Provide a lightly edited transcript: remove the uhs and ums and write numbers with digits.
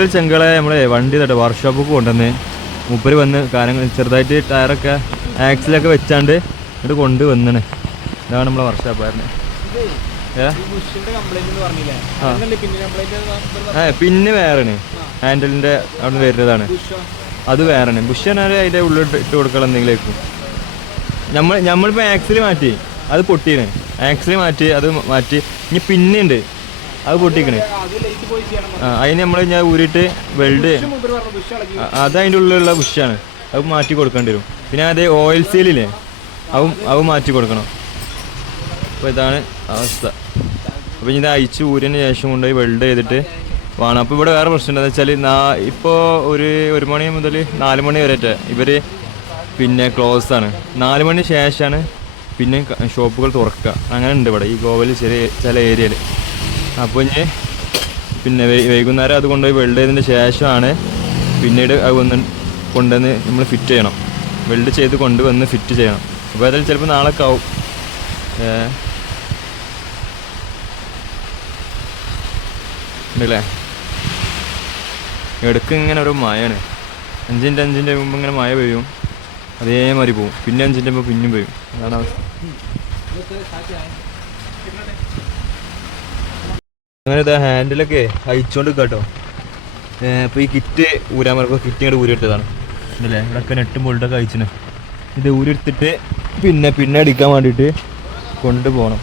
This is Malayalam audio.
ഏതായാലും ചെങ്കളെ നമ്മളെ വണ്ടി തട്ടെ വർക്ക്ഷോപ്പൊക്കെ കൊണ്ടുവന്ന് മൂപ്പര് വന്ന് കാര്യങ്ങൾ ചെറുതായിട്ട് ടയറൊക്കെ ആക്സിലൊക്കെ വെച്ചാണ്ട് ഇങ്ങോട്ട് കൊണ്ട് വന്നിണ്. ഇതാണ് നമ്മളെ വർക്ക്ഷോപ്പായിരുന്നു. പിന്നെ വേറെയാണ് ഹാൻഡലിൻ്റെ അവിടെ നിന്ന് വരുന്നതാണ്. അത് വേറെയാണ്. ബുഷ് പറഞ്ഞാൽ അതിൻ്റെ ഉള്ളിൽ ഇട്ട് കൊടുക്കണം എന്തെങ്കിലും. നമ്മളിപ്പോൾ ആക്സിൽ മാറ്റി അത് പൊട്ടിയാണ്. ആക്സിൽ മാറ്റി അത് മാറ്റി ഇനി പിന്നുണ്ട് അത് പൊട്ടിക്കണേ. അതിന് നമ്മൾ ഞാൻ ഊരിയിട്ട് വെൽഡ് അത് അതിൻ്റെ ഉള്ളിലുള്ള ബുഷാണ്. അത് മാറ്റി കൊടുക്കേണ്ടി വരും. പിന്നെ അതേ ഓയിൽ സീലില്ലേ അത് മാറ്റി കൊടുക്കണം. അപ്പോൾ ഇതാണ് അവസ്ഥ. അപ്പോൾ ഇത് അയച്ച് ഊരിന് ശേഷം കൊണ്ടുപോയി വെൽഡ് ചെയ്തിട്ട് വേണം. അപ്പോൾ ഇവിടെ വേറെ പ്രശ്നം എന്താണെന്ന് വെച്ചാൽ ഇപ്പോൾ ഒരു മണി മുതൽ 4 മണി വരെ ഇവർ പിന്നെ ക്ലോസ് ആണ്. 4 മണി ശേഷമാണ് പിന്നെ ഷോപ്പുകൾ തുറക്കുക. അങ്ങനെ ഉണ്ട് ഇവിടെ ഈ ഗോവയിൽ ചില ഏരിയയിൽ. അപ്പോൾ ഇനി പിന്നെ വൈകുന്നേരം അത് കൊണ്ടുപോയി വെൽഡ് ചെയ്തതിന് ശേഷമാണ് പിന്നീട് അത് കൊണ്ടുവന്ന് നമ്മൾ ഫിറ്റ് ചെയ്യണം. വെൽഡ് ചെയ്ത് കൊണ്ടുവന്ന് ഫിറ്റ് ചെയ്യണം. അപ്പോൾ അതിൽ ചിലപ്പോൾ നാളെ ആവും. ഉണ്ടല്ലേ ഇടയ്ക്ക് ഇങ്ങനെ ഓരോ മഴയാണ്. 5 മുമ്പ് ഇങ്ങനെ മഴ പെയ്യും, അതേമാതിരി പോവും. പിന്നെ 5 മുമ്പ് പിന്നെയും പെയ്യും. അതാണ് അവസ്ഥ. അങ്ങനെ ഇതാ ഹാൻഡിലൊക്കെ അയച്ചുകൊണ്ട് കേട്ടോ. ഇപ്പോൾ ഈ കിറ്റ് ഊരാൻ പറയുമ്പോൾ കിറ്റ് ഇങ്ങോട്ട് ഊരിയിട്ടതാണ്. ഇതല്ലേ ഇവിടെയൊക്കെ നെട്ടും ബോൾട്ടൊക്കെ അയച്ചിന്. ഇത് ഊരിയെടുത്തിട്ട് പിന്നെ അടിക്കാൻ വേണ്ടിയിട്ട് കൊണ്ടുപോകണം.